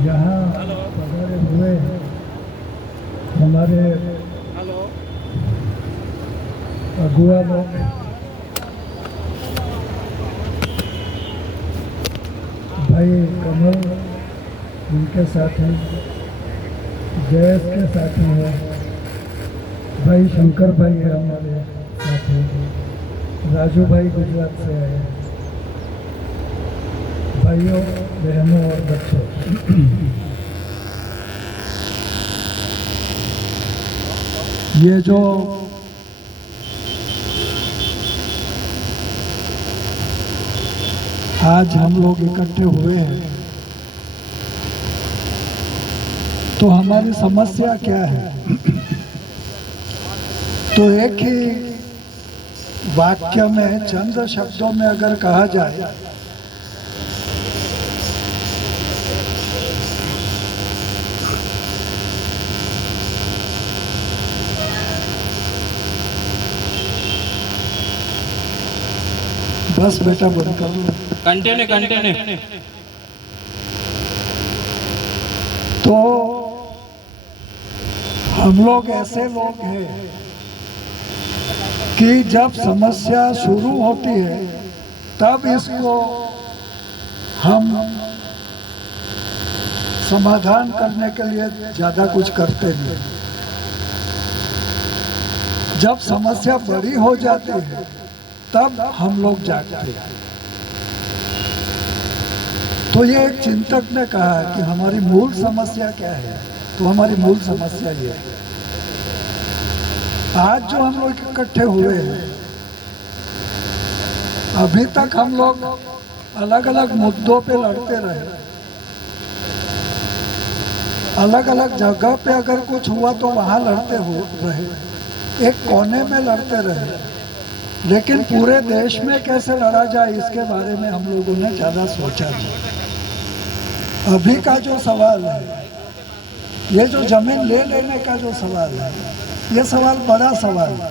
यहाँ पधारे हुए हमारे अगुआ लोग, भाई कमल उनके साथी, जयेश के साथी है, भाई शंकर भाई है हमारे साथी, राजू भाई गुजरात से आए, भाइयों बहनों और बच्चों, ये जो आज हम लोग इकट्ठे हुए हैं, तो हमारी समस्या क्या है? तो एक ही वाक्य में, चंद शब्दों में अगर कहा जाए बस बेटा बंद कर लो, कंटिन्यू। तो हम लोग ऐसे लोग हैं कि जब समस्या शुरू होती है तब इसको हम समाधान करने के लिए ज़्यादा कुछ करते नहीं। जब समस्या बड़ी हो जाती है तब हम लोग जागते हैं। तो ये एक चिंतक ने कहा कि हमारी मूल समस्या क्या है? तो हमारी मूल समस्या ये है, आज जो हम लोग इकट्ठे हुए हैं, अभी तक हम लोग अलग अलग मुद्दों पे लड़ते रहे, अलग अलग जगह पे अगर कुछ हुआ तो वहाँ लड़ते रहे, एक कोने में लड़ते रहे, लेकिन पूरे देश में कैसे लड़ा जाए इसके बारे में हम लोगों ने ज़्यादा सोचा नहीं। अभी का जो सवाल है, ये जो जमीन ले लेने का जो सवाल है, ये सवाल बड़ा सवाल है।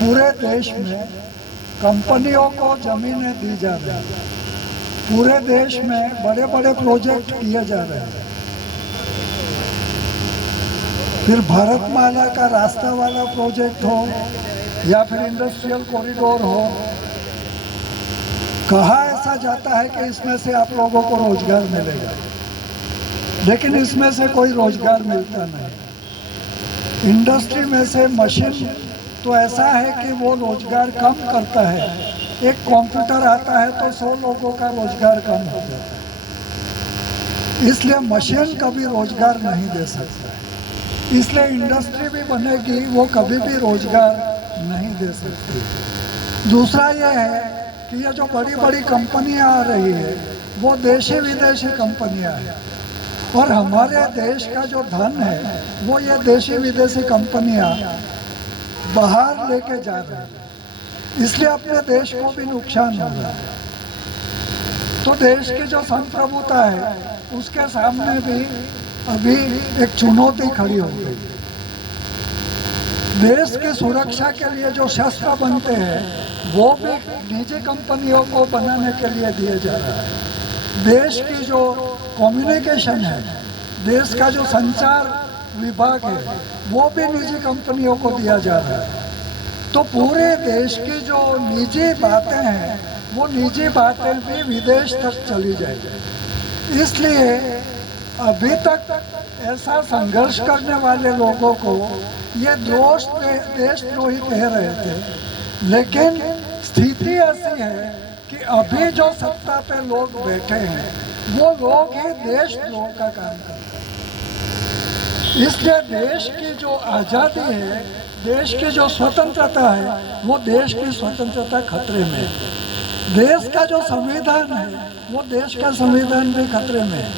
पूरे देश में कंपनियों को जमीनें दी जा रही हैं, पूरे देश में बड़े बड़े प्रोजेक्ट किए जा रहे हैं, फिर भारतमाला का रास्ता वाला प्रोजेक्ट हो या फिर इंडस्ट्रियल कॉरिडोर हो, कहा ऐसा जाता है कि इसमें से आप लोगों को रोजगार मिलेगा, लेकिन इसमें से कोई रोजगार मिलता नहीं। इंडस्ट्री में से मशीन तो ऐसा है कि वो रोजगार कम करता है, एक कंप्यूटर आता है तो 100 लोगों का रोजगार कम हो जाता है, इसलिए मशीन कभी रोजगार नहीं दे सकता है। इसलिए इंडस्ट्री भी बनेगी, वो कभी भी रोजगार नहीं दे सकती। दूसरा ये है कि ये जो बड़ी बड़ी कंपनियां आ रही है वो देशी विदेशी कंपनियां हैं, और हमारे देश का जो धन है वो ये देशी विदेशी कंपनियां बाहर लेके जा रही हैं, इसलिए अपने देश को भी नुकसान हो रहा है। तो देश की जो संप्रभुता है उसके सामने भी अभी एक चुनौती खड़ी हो गई। देश की सुरक्षा के लिए जो शस्त्र बनते हैं वो भी निजी कंपनियों को बनाने के लिए दिए जा रहा है। देश की जो कम्युनिकेशन है, देश का जो संचार विभाग है, वो भी निजी कंपनियों को दिया जा रहा है। तो पूरे देश की जो निजी बातें हैं वो निजी बातें भी विदेश तक चली जाएगी। इसलिए अभी तक ऐसा संघर्ष करने वाले लोगों को ये देशद्रोही कह रहे थे, लेकिन स्थिति ऐसी है कि अभी जो सत्ता पे लोग बैठे हैं वो लोग ही देशद्रोह का काम करते हैं। इसलिए देश की जो आज़ादी है, देश की जो स्वतंत्रता है, वो देश की स्वतंत्रता खतरे में है। देश का जो संविधान है वो देश का संविधान भी खतरे में है,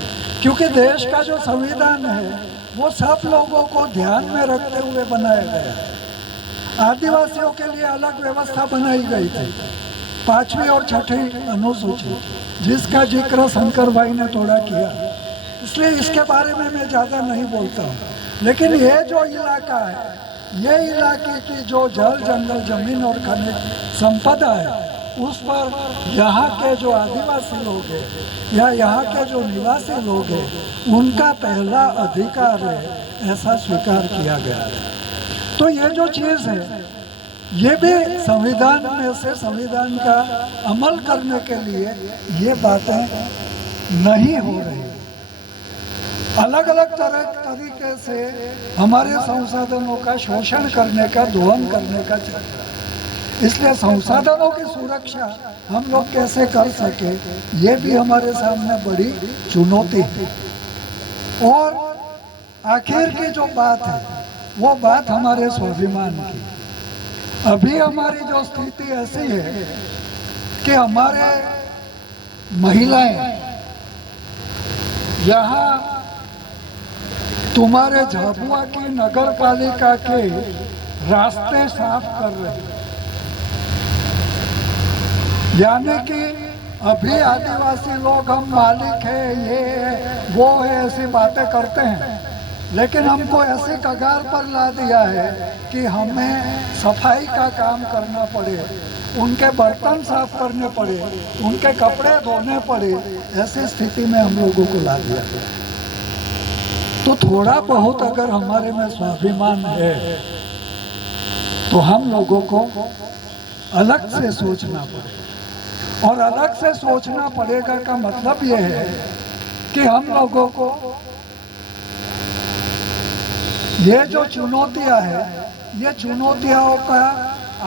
क्योंकि देश का जो संविधान है वो सब लोगों को ध्यान में रखते हुए बनाया गया। आदिवासियों के लिए अलग व्यवस्था बनाई गई थी, 5वीं और 6वीं अनुसूची, जिसका जिक्र शंकर भाई ने थोड़ा किया, इसलिए इसके बारे में मैं ज़्यादा नहीं बोलता हूँ। लेकिन ये जो इलाका है, ये इलाके की जो जल जंगल जमीन और खनिज संपदा है उस पर यहाँ के जो आदिवासी लोग हैं या यहाँ के जो निवासी लोग हैं उनका पहला अधिकार है, ऐसा स्वीकार किया गया है। तो ये जो चीज़ है ये भी संविधान में से संविधान का अमल करने के लिए ये बातें नहीं हो रही। अलग अलग तरीके से हमारे संसाधनों का शोषण करने का, दोहन करने का चल रहा है। इसलिए संसाधनों की सुरक्षा हम लोग कैसे कर सके, ये भी हमारे सामने बड़ी चुनौती है। और आखिर की जो बात है वो बात हमारे स्वाभिमान की। अभी हमारी जो स्थिति ऐसी है कि हमारे महिलाएं यहाँ तुम्हारे झाबुआ की नगर पालिका के रास्ते साफ कर रहे हैं। यानी कि अभी आदिवासी लोग हम मालिक है, ये है, वो है, ऐसी बातें करते हैं, लेकिन हमको ऐसे कगार पर ला दिया है कि हमें सफाई का काम करना पड़े, उनके बर्तन साफ करने पड़े, उनके कपड़े धोने पड़े, ऐसी स्थिति में हम लोगों को ला दिया गया। तो थोड़ा बहुत अगर हमारे में स्वाभिमान है तो हम लोगों को अलग से सोचना पड़ेगा। और अलग से सोचना पड़ेगा का मतलब ये है कि हम लोगों को ये जो चुनौतियां हैं, ये चुनौतियों का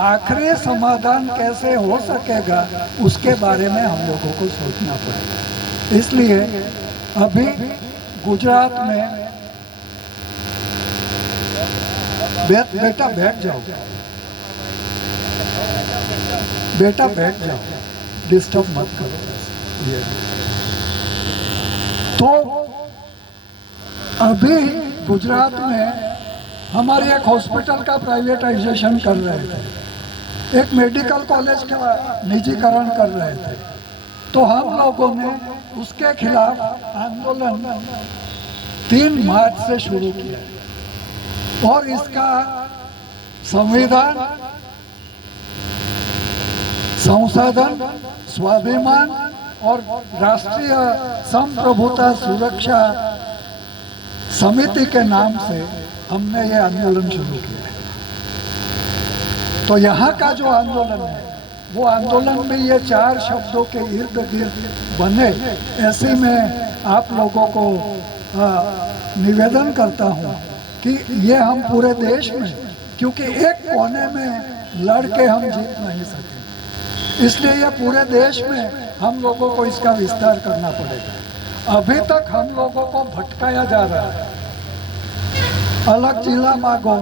आखिरी समाधान कैसे हो सकेगा उसके बारे में हम लोगों को सोचना पड़ेगा। इसलिए अभी गुजरात में बेटा बैठ जाओ, बेटा बैठ जाओ, डिस्टर्ब मत करो। ये तो अभी गुजरात में हमारे एक हॉस्पिटल का प्राइवेटाइजेशन कर रहे थे, एक मेडिकल कॉलेज का निजीकरण कर रहे थे। तो हम लोगों ने उसके खिलाफ आंदोलन 3 मार्च से शुरू किया और इसका संविधान, संसाधन, स्वाभिमान और राष्ट्रीय संप्रभुता सुरक्षा समिति के नाम से हमने ये आंदोलन शुरू किया है। तो यहाँ का जो आंदोलन है वो आंदोलन में ये 4 शब्दों के इर्द गिर्द बने। ऐसे में आप लोगों को निवेदन करता हूँ कि ये हम पूरे देश में, क्योंकि एक कोने में लड़ के हम जीत नहीं सकते, इसलिए ये पूरे देश में हम लोगों को इसका विस्तार करना पड़ेगा। अभी तक हम लोगों को भटकाया जा रहा है, अलग जिला मांगो,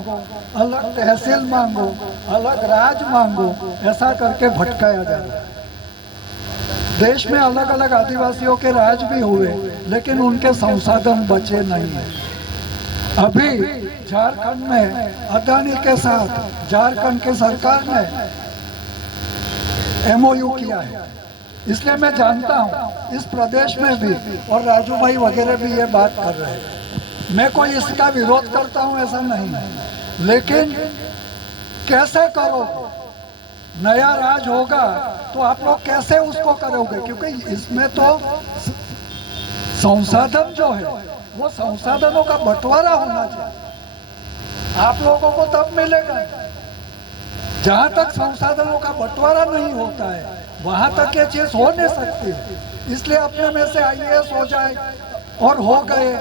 अलग तहसील मांगो, अलग राज मांगो, ऐसा करके भटकाया जा रहा है। देश में अलग अलग आदिवासियों के राज भी हुए, लेकिन उनके संसाधन बचे नहीं है। अभी झारखंड में अदानी के साथ झारखंड की सरकार ने MOU किया है, इसलिए मैं जानता हूँ इस प्रदेश में भी, और राजू भाई वगैरह भी ये बात कर रहे हैं। मैं कोई इसका विरोध करता हूँ ऐसा नहीं है, लेकिन कैसे करोगे? नया राज होगा तो आप लोग कैसे उसको करोगे? क्योंकि इसमें तो संसाधन जो है वो संसाधनों का बंटवारा होना चाहिए। आप लोगों को तब मिलेगा, जहाँ तक संसाधनों का बंटवारा नहीं होता है वहाँ तक ये चीज़ हो नहीं सकती है। इसलिए अपने में से IAS हो जाए और हो गए,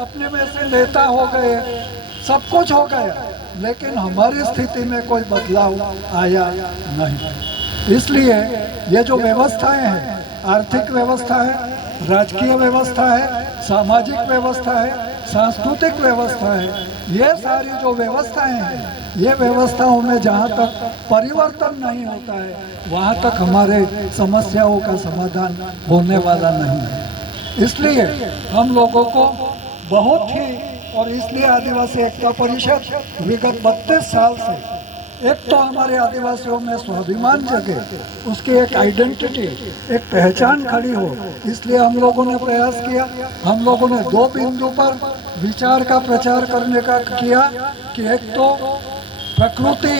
अपने में से नेता हो गए, सब कुछ हो गया, लेकिन हमारी स्थिति में कोई बदलाव आया नहीं। इसलिए ये जो व्यवस्थाएं हैं, आर्थिक व्यवस्था है, राजकीय व्यवस्था है, सामाजिक व्यवस्था है, सांस्कृतिक व्यवस्था है, ये सारी जो व्यवस्थाएं हैं, ये व्यवस्थाओं में जहाँ तक परिवर्तन नहीं होता है वहाँ तक हमारे समस्याओं का समाधान होने वाला नहीं है। इसलिए हम लोगों को बहुत ही, और इसलिए आदिवासी एकता परिषद विगत 32 साल से, एक तो हमारे आदिवासियों में स्वाभिमान जगे, उसकी एक आइडेंटिटी, एक पहचान खड़ी हो, इसलिए हम लोगों ने प्रयास किया। हम लोगों ने 2 बिंदु पर विचार का प्रचार करने का किया कि एक तो प्रकृति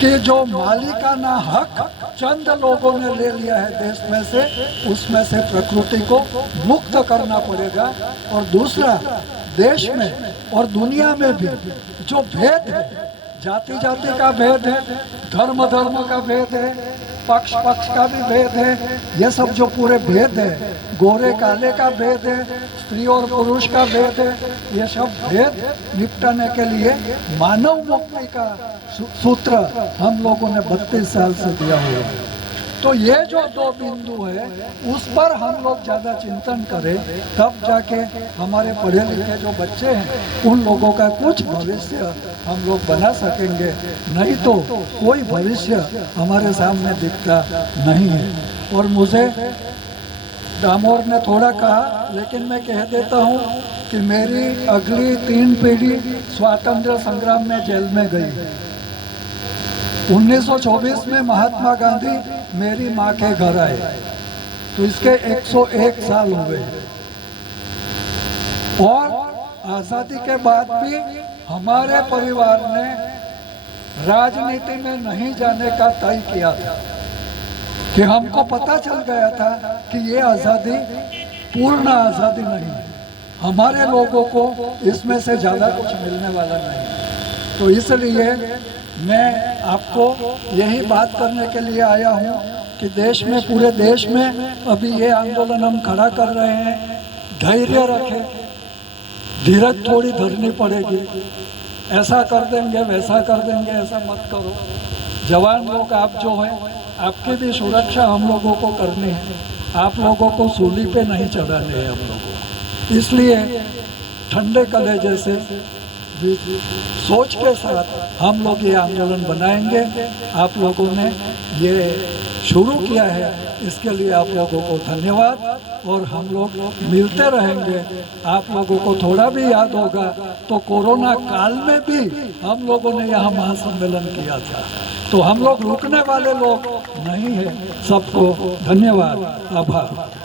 के जो मालिकाना हक चंद लोगों ने ले लिया है देश में से, उसमें से प्रकृति को मुक्त करना पड़ेगा। और दूसरा, देश में और दुनिया में भी जो भेद है, जाति जाति का भेद है, धर्म धर्म का भेद है, पक्ष पक्ष का भी भेद है, ये सब जो पूरे भेद है, गोरे काले का भेद है, स्त्री और पुरुष का भेद है, ये सब भेद निपटाने के लिए मानव मुक्ति का सूत्र हम लोगों ने 32 साल से दिया हुआ है। तो ये जो दो बिंदु है, उस पर हम लोग ज़्यादा चिंतन करें, तब जाके हमारे पढ़े लिखे जो बच्चे हैं उन लोगों का कुछ भविष्य हम लोग बना सकेंगे, नहीं तो कोई भविष्य हमारे सामने दिखता नहीं है। और मुझे दामोर ने थोड़ा कहा, लेकिन मैं कह देता हूँ कि मेरी अगली 3 पीढ़ी स्वातंत्र संग्राम में जेल में गई। 1924 में महात्मा गांधी मेरी माँ के घर आए, तो इसके 101 साल हुए। और आज़ादी के बाद भी हमारे परिवार ने राजनीति में नहीं जाने का तय किया था, कि हमको पता चल गया था कि ये आज़ादी पूर्ण आज़ादी नहीं है, हमारे लोगों को इसमें से ज़्यादा कुछ मिलने वाला नहीं। तो इसलिए मैं आपको यही बात करने के लिए आया हूँ कि देश में, पूरे देश में अभी ये आंदोलन हम खड़ा कर रहे हैं। धैर्य रखें, धीरज थोड़ी धरनी पड़ेगी। ऐसा कर देंगे, वैसा कर देंगे, ऐसा मत करो। जवान लोग आप जो हैं, आपकी भी सुरक्षा हम लोगों को करनी है, आप लोगों को सूली पे नहीं चढ़ाने हैं हम लोगों को। इसलिए ठंडे कलेजे से, सोच के साथ हम लोग ये आंदोलन बनाएंगे। आप लोगों ने ये शुरू किया है, इसके लिए आप लोगों को धन्यवाद। और हम लोग मिलते रहेंगे। आप लोगों को थोड़ा भी याद होगा तो कोरोना काल में भी हम लोगों ने यहाँ महासम्मेलन किया था, तो हम लोग रुकने वाले लोग नहीं हैं। सबको धन्यवाद, आभार।